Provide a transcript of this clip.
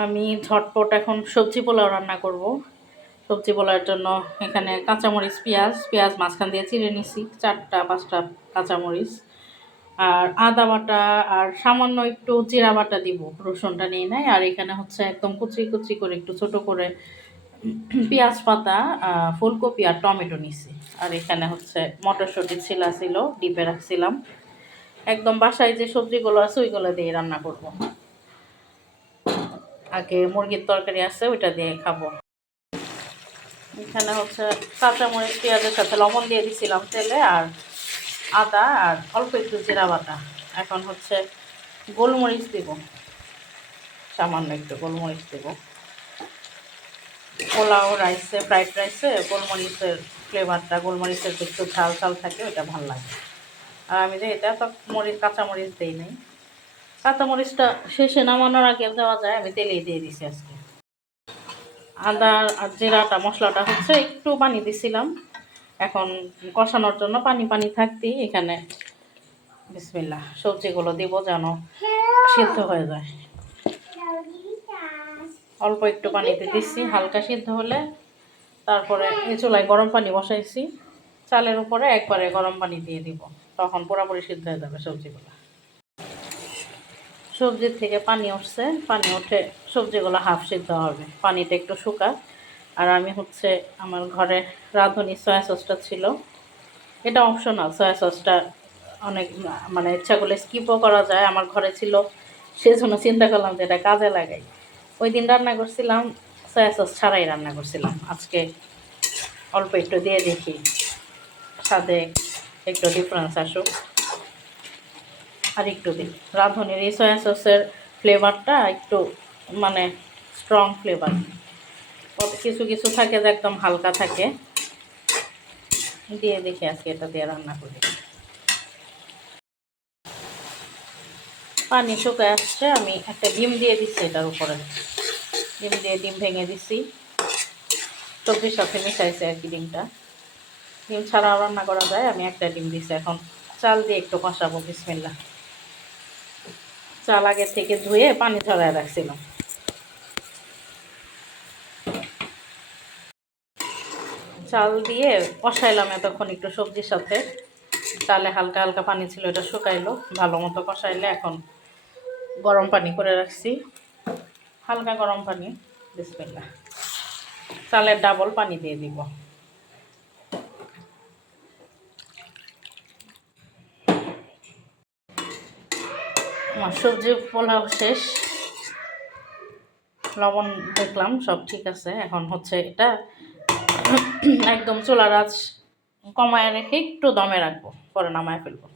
আমি ঝটপট এখন সবজি পোলাও রান্না করব। সবজি পোলাওর জন্য এখানে কাঁচামরিচ, পেঁয়াজ মাঝখান দিয়ে চিড়ে নিছি, 4-5টা কাঁচামরিচ, আর আদা বাটা, আর সামান্য একটু জিরা বাটা দিব, রসুনটা নিয়ে নেয়। আর এখানে হচ্ছে একদম কুচি কুচি করে একটু ছোট করে পেঁয়াজ পাতা, ফুলকপি আর টমেটো নিছি। আর এখানে হচ্ছে মটরশুঁটি ছিলা ছিল, ডিপে রাখছিলাম। একদম বাসায় যে সবজিগুলো আছে ওইগুলো দিয়ে রান্না করব। আগে মুরগির তরকারি আছে, ওইটা দিয়ে খাবো। এখানে হচ্ছে কাঁচামরিচ পেঁয়াজের সাথে লবণ দিয়ে দিছিলাম তেলে, আর আদা আর অল্প একটু জিরা বাটা। এখন হচ্ছে গোলমরিচ দিব, সামান্য একটু গোলমরিচ দেব। পোলাও রাইসে, ফ্রাইড রাইসে গোলমরিচের ফ্লেভারটা, গোলমরিচের একটু ঝাল ঝাল থাকে, ওইটা ভালো লাগে। আর আমি যে এটা তো কাঁচামরিচ দিই নাই, কাঁচামরিচটা শেষে নামানোর আগে দেওয়া যায়, আমি তেলেই দিয়ে দিছি আজকে। আদা আর জিরাটা মশলাটা হচ্ছে একটু পানি দিছিলাম, এখন কষানোর জন্য পানি পানি থাকতেই এখানে বিসমিল্লাহ সবজিগুলো দিব যেন সিদ্ধ হয়ে যায়। অল্প একটু পানিতে দিচ্ছি, হালকা সিদ্ধ হলে তারপরে এই চুলায় গরম পানি বসাইছি, চালের উপরে একবারে গরম পানি দিয়ে দিব, তখন পুরোপুরি সিদ্ধ হয়ে যাবে সবজিগুলো। সবজির থেকে পানি উঠছে, পানি উঠে সবজিগুলো হাফ সিদ্ধ হবে, পানিটা একটু শুকা। আর আমি হচ্ছে আমার ঘরে রাঁধুনি সয়া সসটা ছিল, এটা অপশনাল, সয়া সসটা অনেক মানে ইচ্ছা করলে স্কিপও করা যায়, আমার ঘরে ছিল সেজন্য চিন্তা করলাম যে এটা কাজে লাগাই। ওই দিন রান্না করছিলাম সয়া সস ছাড়াই রান্না করছিলাম, আজকে অল্প একটু দিয়ে দেখি স্বাদে একটু ডিফারেন্স আসুক। আর একটু দিই, রাঁধুনির এই সয়া সসের ফ্লেভারটা একটু মানে স্ট্রং ফ্লেভার, কিছু কিছু থাকে যে একদম হালকা থাকে। দিয়ে দেখি আজকে এটা দিয়ে রান্না করি। পানি শুকায় আসছে, আমি একটা ডিম দিয়ে দিচ্ছি এটার উপরে, ডিম ভেঙে দিচ্ছি, সবজির সাথে মিশাইছে আর কি ডিমটা। ডিম ছাড়াও রান্না করা যায়, আমি একটা ডিম দিচ্ছি। এখন চাল দিয়ে একটু কষাবো, বিসমিল্লাহ। চাল আগে থেকে ধুয়ে পানি ঝরায় রাখছিলাম। চাল দিয়ে কষাইলাম এতক্ষণ একটু সবজির সাথে, চালে হালকা হালকা পানি ছিল, এটা শুকাইলো ভালো মতো কষাইলে। এখন গরম পানি করে রাখছি, হালকা গরম পানি, বিসমিল্লাহ। চালের ডাবল পানি দিয়ে দিব। আমার সবজি পোলাও শেষ, লবণ দেখলাম সব ঠিক আছে। এখন হচ্ছে এটা একদম চুলার আঁচ কমায় রেখে একটু দমে রাখবো, পরে নামায় ফেলবো।